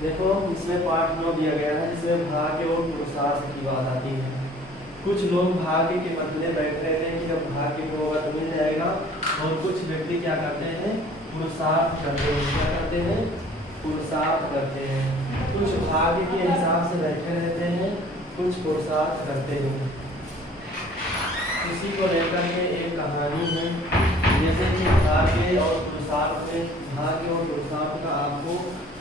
देखो इसमें पाठ 9 दिया गया है, इसमें भाग्य और पुरुषार्थ की बात आती है। कुछ लोग भाग्य के बदले बैठ रहते हैं कि अब भाग्य को होगा तो मिल जाएगा, और कुछ व्यक्ति क्या करते हैं, पुरुषार्थ करते हैं। क्या करते हैं? पुरुषार्थ करते हैं। कुछ भाग्य के हिसाब से बैठे रहते हैं, कुछ पुरुषार्थ करते हैं। इसी को लेकर के एक कहानी है, जैसे कि भाग्य और पुरुषार्थ में, भाग्य और पुरुषार्थ का आपको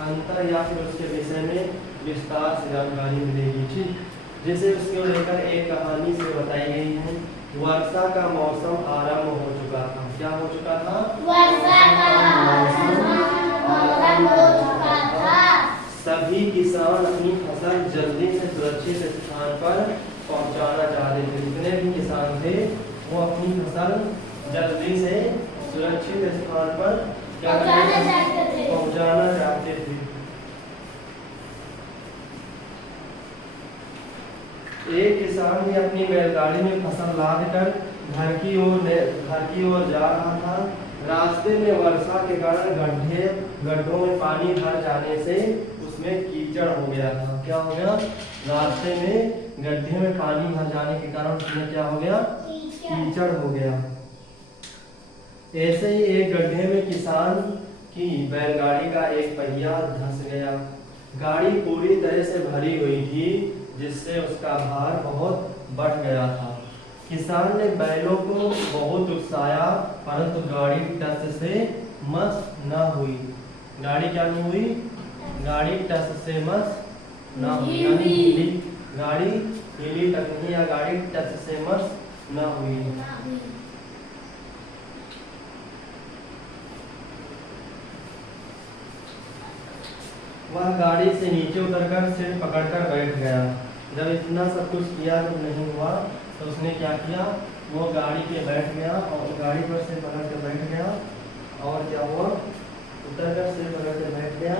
अंतर या फिर उसके विषय में विस्तार से जानकारी मिलेगी। ठीक, जैसे उसको लेकर एक कहानी से बताई गई है। वर्षा का मौसम आरंभ हो चुका था। क्या हो चुका था? वर्षा का मौसम आरंभ हो चुका था। सभी किसान अपनी फसल जल्दी से सुरक्षित स्थान पर पहुंचाना चाहते थे। जितने भी किसान थे वो अपनी फसल जल्दी से सुरक्षित स्थान पर पहुंचाना चाहते थे। एक किसान ने अपनी बैलगाड़ी में फसल लाद कर घर की ओर जा रहा था। रास्ते में वर्षा के कारण गड्ढों में पानी भर जाने से उसमें कीचड़ हो गया था। क्या हो गया? रास्ते में गड्ढे में पानी भर जाने के कारण उसमें क्या हो गया? कीचड़ हो गया। ऐसे ही एक गड्ढे में किसान की बैलगाड़ी का एक पहिया धंस गया। गाड़ी पूरी तरह से भरी हुई थी, जिससे उसका भार बहुत बढ़ गया था। किसान ने बैलों को बहुत उकसाया, परंतु गाड़ी टस से मस न हुई। गाड़ी क्या नहीं हुई? गाड़ी टस से मस न हुई, यानी हिली। गाड़ी हिली तक नहीं, या गाड़ी टस से मस न हुई। वह गाड़ी से नीचे उतरकर सिर पकड़कर बैठ गया। जब इतना सब कुछ किया तो नहीं हुआ, तो उसने क्या किया? वो गाड़ी पे बैठ गया और गाड़ी पर सिर पकड़ कर बैठ गया। और क्या हुआ? उतरकर सिर पकड़ कर बैठ गया।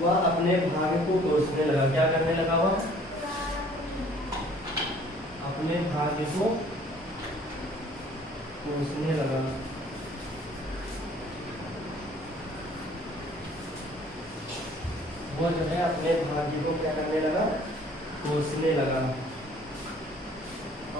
वह अपने भाग्य को कोसने लगा। क्या करने लगा? वह अपने भाग्य को कोसने लगा। वो जो है अपने भाग्य को क्या करने लगा? कोसने लगा।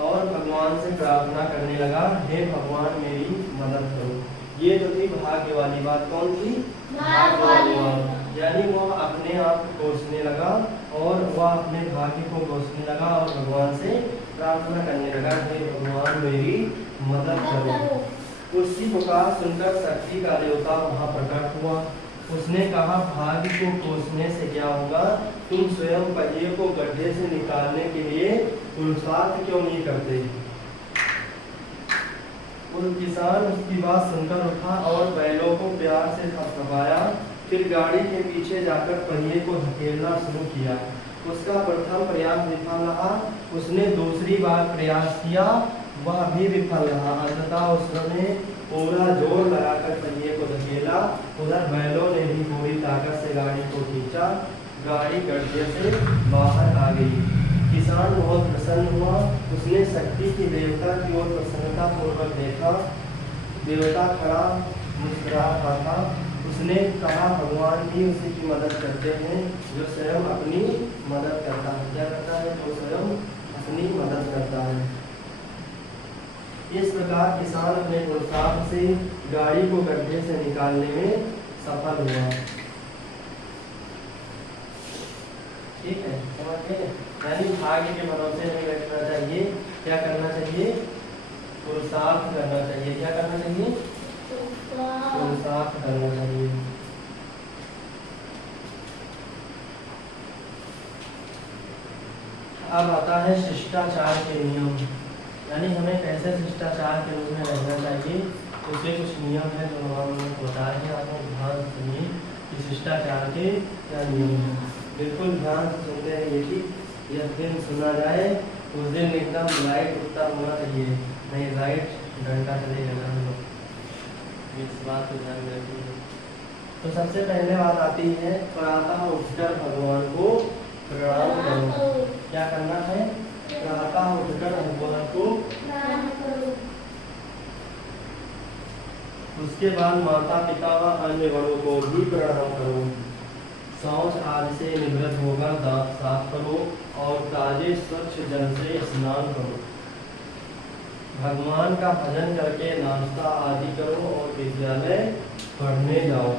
और भगवान से प्रार्थना करने लगा, हे भगवान मेरी मदद करो। ये जो थी भाग्य वाली बात। कौन थी? भाग्य वाली बात। यानी वो अपने आप को कोसने लगा और वह अपने भाग्य को कोसने लगा और भगवान से प्रार्थना करने लगा, हे भगवान मेरी मदद करो। उसकी पुकार सुनकर शक्ति का देवता वहां प्रकट हुआ। उसने कहा, भाग्य को कोसने से क्या होगा? तुम स्वयं पहिए को गड्ढे से निकालने के लिए पुरुषार्थ क्यों नहीं करते? उस किसान उसकी बात सुनकर उठा और बैलों को प्यार से थपथपाया। फिर गाड़ी के पीछे जाकर पहिए को धकेलना शुरू किया। उसका प्रथम प्रयास विफल रहा। उसने दूसरी बार प्रयास किया, वह भी विफल रहा। अंततः उसने पूरा जोर लगाकर पहिए को धकेला। उधर बैलों ने भी पूरी ताकत से गाड़ी को खींचा। गाड़ी गड्ढे से बाहर आ गई। किसान बहुत प्रसन्न हुआ। उसने शक्ति की देवता की ओर प्रसन्नता पूर्वक देखा। देवता खड़ा मुस्कुरा रहा था। उसने कहा, भगवान भी उसी की मदद करते हैं जो स्वयं अपनी मदद करता है। क्या करता है? जो स्वयं अपनी मदद करता है। इस प्रकार किसान अपने पुरुषार्थ से गाड़ी को गड्ढे से निकालने में सफल हुआ। ठीक है, समझ गए? यानी भाग्य के भरोसे नहीं बैठना चाहिए। क्या करना चाहिए? पुरुषार्थ करना चाहिए। क्या करना चाहिए? पुरुषार्थ करना चाहिए। अब आता है शिष्टाचार के नियम। यानी हमें कैसे शिष्टाचार के रूप में रहना चाहिए, उसके कुछ नियम है जो हम बता रहे हैं। आपको ध्यान सुनिए कि शिष्टाचार के क्या नियम हैं। बिल्कुल ध्यान से सुनते हैं। ये कि यह दिन सुना जाए उस दिन एकदम लाइट उत्तर होना चाहिए, नहीं लाइट घंटा चलेगा हम लोग। इस बात को ध्यान में रखिए। तो सबसे पहले बात आती है, प्रातः उठकर भगवान को प्रणाम करो। क्या करना है? प्रातः उठकर भगवान को प्रणाम करो। उसके बाद माता पिता व अन्य बड़ों को भी प्रणाम करो। शौच आदि से निवृत्त होकर दांत साफ करो और ताजे स्वच्छ जल से स्नान करो। भगवान का भजन करके नाश्ता आदि करो और विद्यालय पढ़ने जाओ।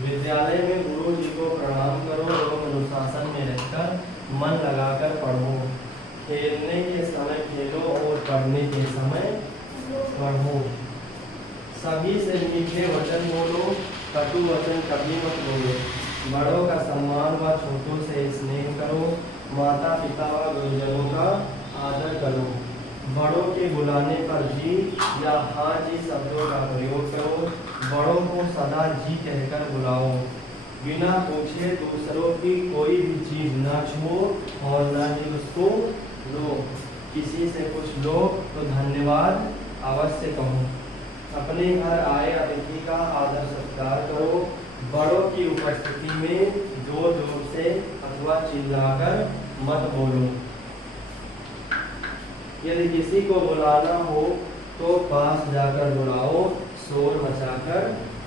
विद्यालय में गुरु जी को प्रणाम करो एवं अनुशासन में रहकर मन लगाकर पढ़ो। खेलने के समय खेलो और पढ़ने के समय पढ़ो। सभी से मीठे वचन बोलो, कटु वचन कभी मत बोलो। बड़ों का सम्मान व छोटों से स्नेह करो। माता पिता व गुरुजनों का आदर करो। बड़ों के बुलाने पर जी या हाँ जी शब्दों का प्रयोग करो। बड़ों को सदा जी कहकर बुलाओ। बिना पूछे दूसरों की कोई भी चीज न छुओ और न ही उसको लो। किसी से कुछ लो तो धन्यवाद अवश्य कहो। अपने घर आए अतिथि का आदर सत्कार करो। बड़ों की उपस्थिति में जोर जोर से अथवा चिल्लाकर मत बोलो। यदि किसी को बुलाना हो तो पास जाकर बुलाओ। शोर मचाकर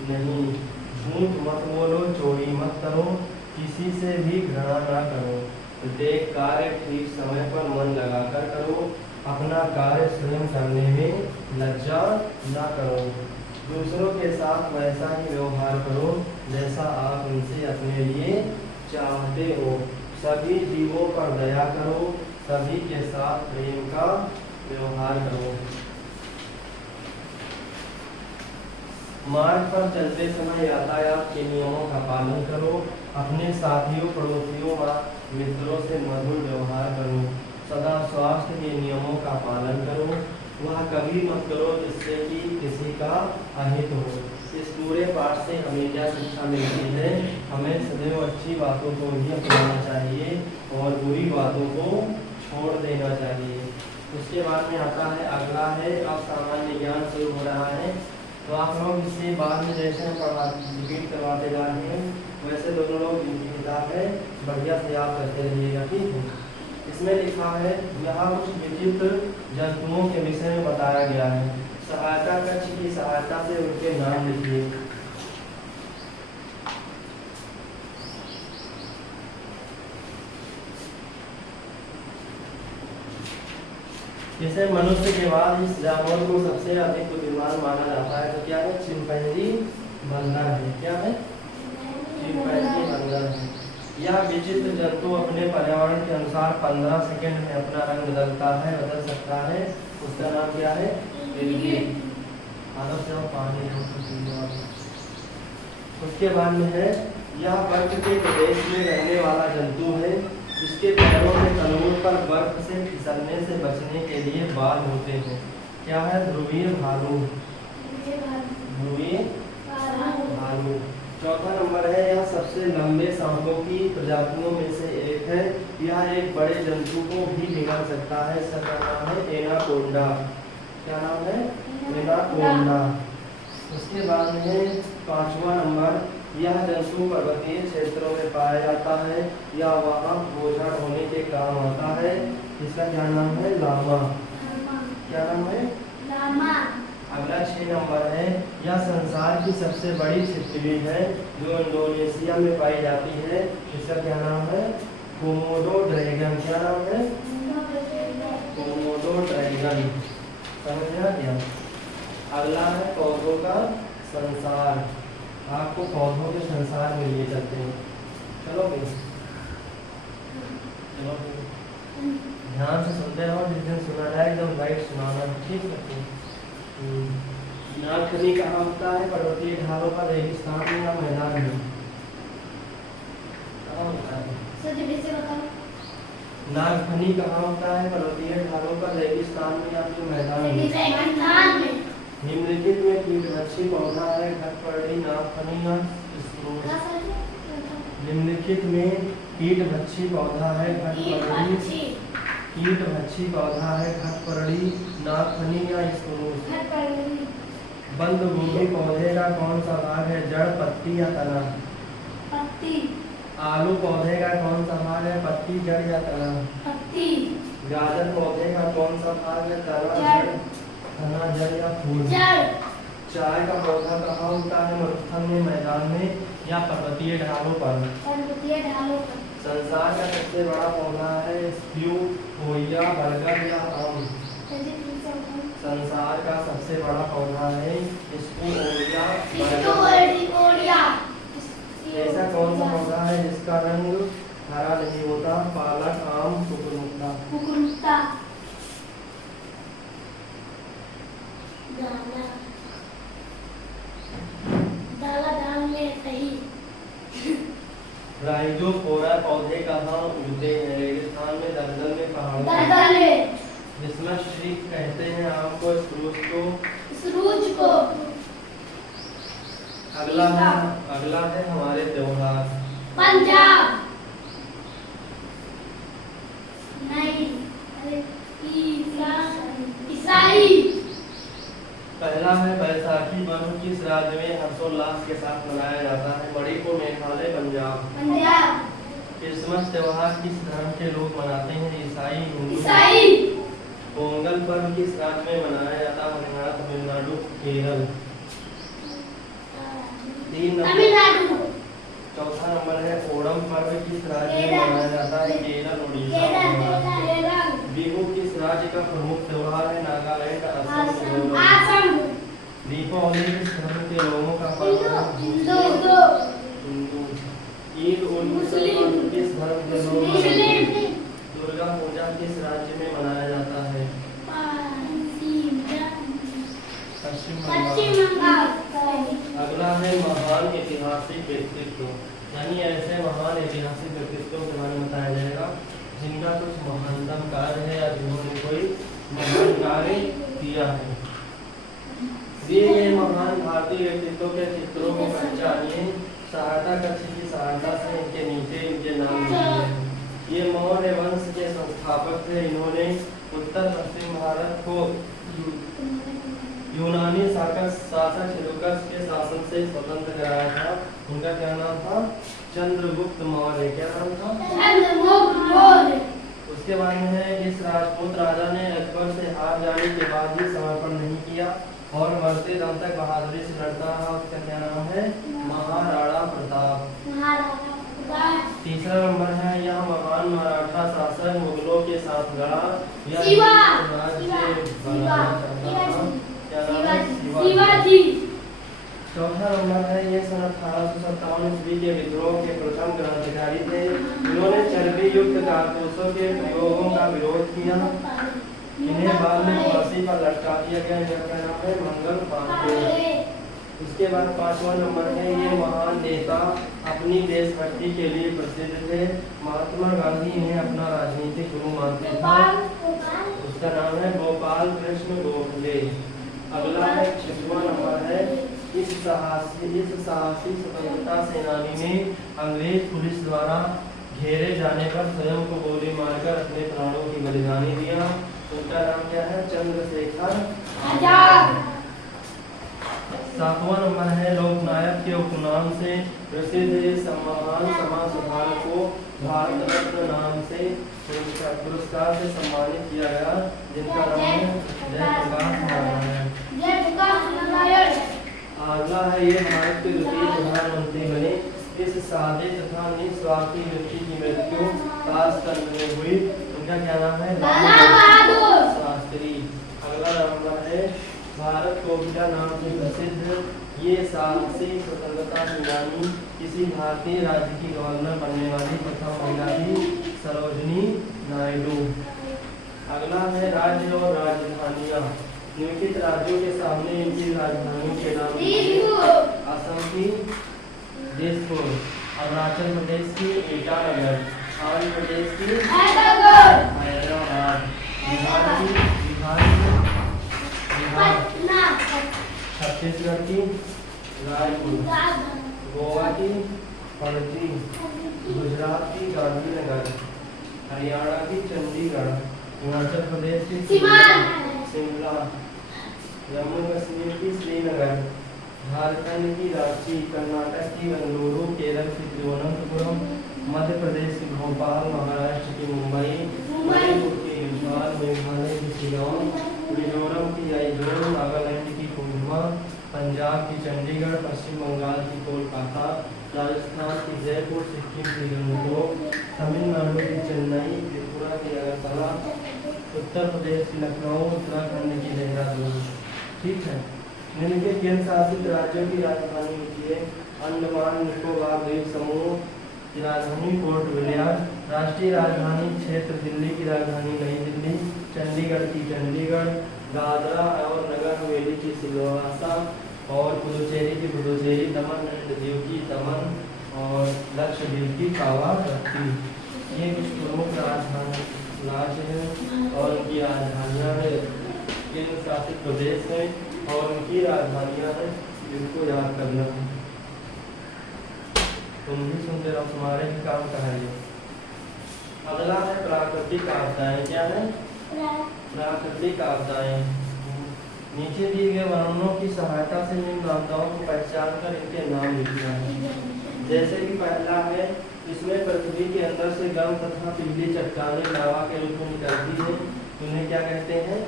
नहीं। झूठ मत बोलो, चोरी मत करो, किसी से भी घृणा ना करो। प्रत्येक कार्य ठीक समय पर मन लगाकर करो। अपना कार्य स्वयं करने में लज्जा ना करो। दूसरों के साथ वैसा ही व्यवहार करो जैसा आप उनसे अपने लिए चाहते हो। सभी जीवों पर दया करो, सभी के साथ प्रेम का व्यवहार करो। मार्ग पर चलते समय यातायात के नियमों का पालन करो। अपने साथियों, पड़ोसियों व मित्रों से मधुर व्यवहार करो। सदा स्वास्थ्य के नियमों का पालन करो। वह कभी मत करो जिससे कि किसी का अहित हो। इस पूरे पाठ से हमें क्या शिक्षा मिलती है? हमें सदैव अच्छी बातों को ही अपनाना चाहिए और बुरी बातों को छोड़ देना चाहिए। उसके बाद में आता है, अगला है अब सामान्य ज्ञान शुरू हो रहा है। तो आप लोग इससे बाद में जैसे हम रिपीट करवाते जा रहे हैं वैसे दोनों लोग इनकी किताब है बढ़िया से याद करते रहिएगा, ठीक है। इसमें लिखा है, यहाँ कुछ विचित्र जंतुओं के विषय में बताया गया है। सहायता कक्ष की सहायता से उनके नाम लिखिए। जैसे मनुष्य के बाद इस जानवर को सबसे अधिक बुद्धिमान माना जाता है, तो क्या है? चिंपैंजी बंदर है। क्या है? चिंपैंजी बंदर है। यह विचित्र जंतु अपने पर्यावरण के अनुसार 15 सेकंड में अपना रंग बदलता है, बदल सकता है। उसका नाम क्या है? पानी। उसके बाद में है, यह बर्फ के प्रदेश में रहने वाला जंतु है। इसके पैरों में तलवों पर बर्फ से फिसलने से बचने के लिए बाल होते हैं। क्या है? ध्रुवीय भालू। ध्रुवीय भालू। चौथा नंबर है, यह सबसे लंबे सांपों की प्रजातियों में से एक है। यह एक बड़े जंतु को भी बिगाड़ सकता है। इसका नाम है एनाकोंडा। क्या नाम है? एनाकोंडा। उसके बाद में है पांचवा नंबर, यह जंतु पर्वतीय क्षेत्रों में पाया जाता है या वहाँ बोझा ढोने के काम आता है। इसका क्या नाम है? लामा। क्या नाम है? लामा। अगला 6 नंबर है, यह संसार की सबसे बड़ी छिपकली है जो इंडोनेशिया में पाई जाती है। इसका क्या नाम है? Komodo dragon. क्या नाम है? Komodo dragon. समझ में आ गया? अगला है पौधों का संसार। आपको पौधों के संसार में लिए चलते हैं। चलोगे? चलो ध्यान से सुनते रहो, जिस दिन सुना जाए एकदम राइट सुनाना, ठीक है। नागफनी कहाँ होता है? पर्वतीय ढालों पर, रेगिस्तान में या मैदान में? कहाँ होता है? नागफनी कहाँ होता है? पर्वतीय ढालों पर, रेगिस्तान में या फिर मैदान में? निम्नलिखित में कीटभक्षी पौधा है घटपर्णी, नागफनी या स्प्रूस? निम्नलिखित में कीटभक्षी पौधा है घटपर्णी, कीटभक्षी पौधा है घटपर्णी, नागफनी या स्प्रूस? बंद गोभी पौधे का कौन सा भाग है? जड़, पत्ती या तना? पत्ती। आलू पौधे का कौन सा भाग है? पत्ती, जड़ या तना? पत्ती। गाजर पौधे का कौन सा भाग है? तना, जड़ या फूल? जड़। चाय का पौधा कहाँ होता है? मरुस्थल में, मैदान में या पर्वतीय ढालों पर? पर्वतीय ढालों पर। संसार का सबसे बड़ा पौधा है स्प्यू, कोया, बरगद या आम? संसार का सबसे बड़ा पौधा है स्पूओरिया, बरगद। ऐसा कौन सा पौधा है जिसका रंग हरा नहीं होता? पालक, आम, कुकुरमुत्ता? राइजोफोरा पौधे कहाँ उगते हैं? रेगिस्तान में, दलदल में, पहाड़ों में? जिसमें श्री कहते हैं आम को, स्प्रूस को? अगला है हमारे त्योहार। पंजाब। ईसाई। पहला है बैसाखी पर्व, किस राज्य में हर्षोल्लास के साथ मनाया जाता है? मणिपुर, मेघालय, पंजाब? क्रिसमस त्योहार किस धर्म के लोग मनाते हैं? ईसाई, हिंदू? पोंगल पर्व किस राज्य में मनाया जाता है? हरियाणा, तमिलनाडु, केरल? 3 नंबर तमिलनाडु, चौथा नंबर है ओणम पर्व किस राज्य में मनाया जाता है? केरल, उड़ीसा, केरल, बिहू किस राज्य का प्रमुख त्योहार है? नागालैंड, असम, मिजोरम। असम, दीपावली किस धर्म के लोगों का पर्व है? हिंदू, हिंदू। ईद उल फितर किस धर्म के लोग मनाते हैं? मुस्लिम, दुर्गा पूजा किस राज्य में मनाया जाता है? पश्चिम पश्चिम बंगाल। बंगाल, अगला है महान ऐतिहासिक व्यक्तित्व, यानी ऐसे महान ऐतिहासिक व्यक्तित्वों के बारे में बताया जाएगा जिनका कुछ महानतम कार्य है या जिन्होंने कोई महान कार्य किया है। दिए गए महान भारतीय व्यक्तित्वों के चित्रों को पहचानिए। सहायता कक्ष की सहायता से इनके नीचे इनके नाम लिखे हैं। ये मौर्य वंश के संस्थापक थे। इन्होंने उत्तर पश्चिम भारत को यूनानी शासक सेलुकस के शासन से स्वतंत्र कराया था। उनका क्या नाम था? चंद्रगुप्त मौर्य। क्या नाम था? चंद्रगुप्त मौर्य। उसके बाद में है इस राजपूत राजा ने अकबर से हार जाने के बाद भी समर्पण नहीं किया और मरते दम तक बहादुरी से लड़ता रहा। उसका क्या नाम है? महाराणा प्रताप। तीसरा नंबर है यह महान मराठा शासक मुगलों के साथ लड़ा। यह शिवाजी। चौथा नंबर है ये सन 1857 ईस्वी के विद्रोह के प्रथम क्रांतिकारी थे। इन्होंने चर्बी युक्त कारतूसों के प्रयोगों का विरोध किया। इन्हें बाद में फांसी पर लटका दिया गया। इनका नाम है मंगल पांडे। उसके बाद पांचवा नंबर है ये महान नेता अपनी देशभक्ति के लिए प्रसिद्ध थे। महात्मा गांधी इन्हें अपना राजनीतिक गुरु मानते थे। उसका नाम है गोपाल कृष्ण गोखले। अगला है 6वां नंबर है इस साहसी स्वतंत्रता सेनानी ने अंग्रेज पुलिस द्वारा घेरे जाने पर स्वयं को गोली मारकर अपने प्राणों की बलिदानी दिया। उनका नाम क्या है? चंद्रशेखर आजाद। 7वां नंबर है लोकनायक के उपनाम से प्रसिद्ध इस महान समाज सुधारक को भारत रत्न नाम से पुरस्कार से सम्मानित किया गया जिनका नाम है जयप्रकाश नारायण। अगला है ये भारत के द्वितीय प्रधानमंत्री बने। इस सादे तथा निस्वार्थी व्यक्ति की मृत्यु ताशकंद में हुई। उनका क्या नाम है? लाला बहादुर शास्त्री। अगला नंबर है भारत कोकिला नाम से प्रसिद्ध ये साहसी स्वतंत्रता सेनानी किसी भारतीय राज्य की गवर्नर बनने वाली प्रथम महिला थी, सरोजनी नायडू। अगला है राज्य और राजधानियां। निम्नलिखित राज्यों के सामने इनकी राजधानियों के नाम असम की दिसपुर, अरुणाचल प्रदेश की ईटानगर, आंध्र प्रदेश की हैदराबाद, बिहार, छत्तीसगढ़ की रायपुर, गोवा की पणजी, गुजरात की गांधीनगर, हरियाणा की चंडीगढ़, हिमाचल प्रदेश की शिमला, जम्मू कश्मीर की श्रीनगर, झारखंड की रांची, कर्नाटक की बेंगलुरु, केरल की तिरुवनंतपुरम, मध्य प्रदेश की भोपाल, महाराष्ट्र की मुंबई, मणिपुर की इम्फाल, मेघालय की शिलांग, मिजोरम की आइजोल, नागालैंड की कोहिमा, पंजाब की चंडीगढ़, पश्चिम बंगाल की कोलकाता, राजस्थान की जयपुर, सिक्किम की गंगटोक, तमिलनाडु की चेन्नई, त्रिपुरा की अगरतला, उत्तर प्रदेश की लखनऊ, उत्तराखंड की देहरादून। ठीक है। निम्नलिखित केंद्र शासित राज्यों की राजधानी होती है अंडमान निकोबार द्वीप समूह की राजधानी पोर्ट विलियम, राष्ट्रीय राजधानी क्षेत्र दिल्ली की राजधानी नई दिल्ली, चंडीगढ़ की चंडीगढ़, दादरा और नगर हवेली की सिलवासा और पुदुचेरी की पुदुचेरी, दमन एंड दीव की दमन और लक्षद्वीप की कावारत्ती। ये कुछ प्रमुख राजधानी राज्य है और उनकी राजधानियाँ है, केंद्र शासित प्रदेश है और उनकी राजधानियाँ हैं जिनको याद करना है। तुम भी सुनते रहो, तुम्हारे भी काम का है ये। अगला है प्राकृतिक आपदाएं। क्या है? प्राकृतिक आपदाएं। नीचे दिए गए वर्णनों की सहायता से निम्न आपदाओं को पहचान कर इनके नाम लिखना है। जैसे कि पहला है इसमें पृथ्वी के अंदर से गर्म तथा पीली चट्टानें लावा के रूप में निकलती है। उन्हें क्या कहते हैं?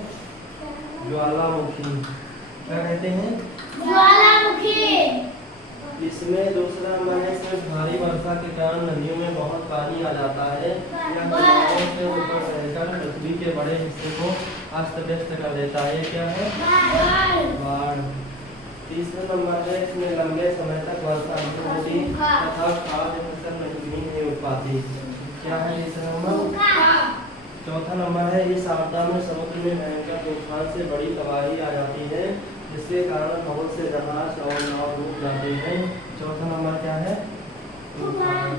ज्वालामुखी। क्या कहते हैं? ज्वालामुखी। इसमें दूसरा नंबर है, इसमें भारी वर्षा के कारण नदियों में बहुत पानी आ जाता है। यह किनारों से ऊपर रहकर पृथ्वी के बड़े हिस्से को अस्त व्यस्त कर देता है। क्या है? बाढ़। तीसरा नंबर है, इसमें लंबे समय तक वर्षा नहीं होती तथा खाद्य फसल नहीं उग पाती। क्या है तीसरा नंबर? चौथा नंबर है, इस आपदा में समुद्र में भयंकर तूफान से बड़ी तबाही आ जाती है, जिसके कारण बहुत से जहाज और नाव डूब जाते हैं। चौथा नंबर क्या है? तूफान।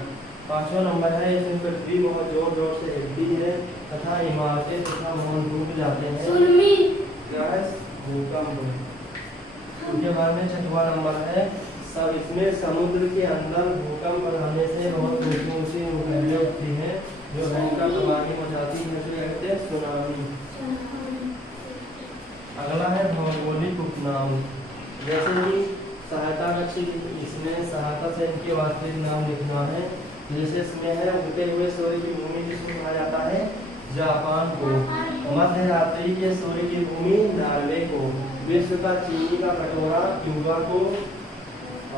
पांचवा नंबर है, इसमें पृथ्वी बहुत जोर जोर से हिलती है तथा इमारतें तथा भवन डूब जाते हैं। क्या है? भूकंप। उसके बाद में छठवां नंबर है, सब इसमें समुद्र के अंदर भूकंप आने से बहुत ऊंची ऊंची लहरें उठती हैं जो भयंकर तबाही मचाती है, तो कहते हैं सुनामी। अगला है भौगोलिक उपनाम। जैसे कि सहायता कक्षी, इसमें सहायता से इनके वास्तविक नाम लिखना है। जैसे इसमें है, उगते हुए सूर्य की भूमि जिसको कहा जाता है जापान को, मध्य रात्रि के सूर्य की भूमि नॉर्वे को, विश्व का चीनी का कटोरा क्यूबा को,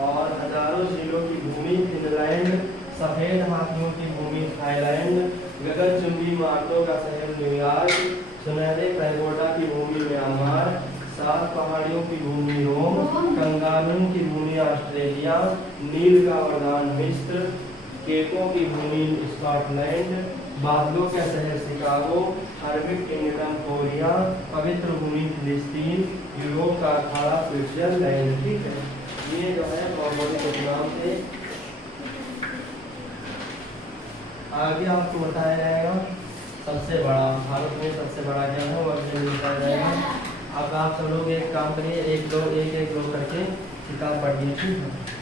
और हजारों झीलों की भूमि फिनलैंड, सफेद हाथियों की भूमि थाईलैंड, गगनचुंबी इमारतों का शहर न्यूयॉर्क, सुनहरे पैगोडा की भूमि म्यांमार, 7 पहाड़ियों की भूमि रोम, कंगारू की भूमि ऑस्ट्रेलिया, नील का वरदान मिस्र, केकों की भूमि स्कॉटलैंड, बादलों का शहर शिकागो, अरबिक किंगडम कोरिया, पवित्र भूमि फिलिस्तीन, यूरोप का अखाड़ा स्विट्जरलैंड। ठीक है, ये जो है भौगोलिक उपनाम थे। आगे आपको बताया जाएगा सबसे बड़ा, भारत में सबसे बड़ा क्या है वो अभी बताया जाएगा। अब आप सब लोग एक काम करिए, एक दो करके किताब पढ़िए। ठीक है।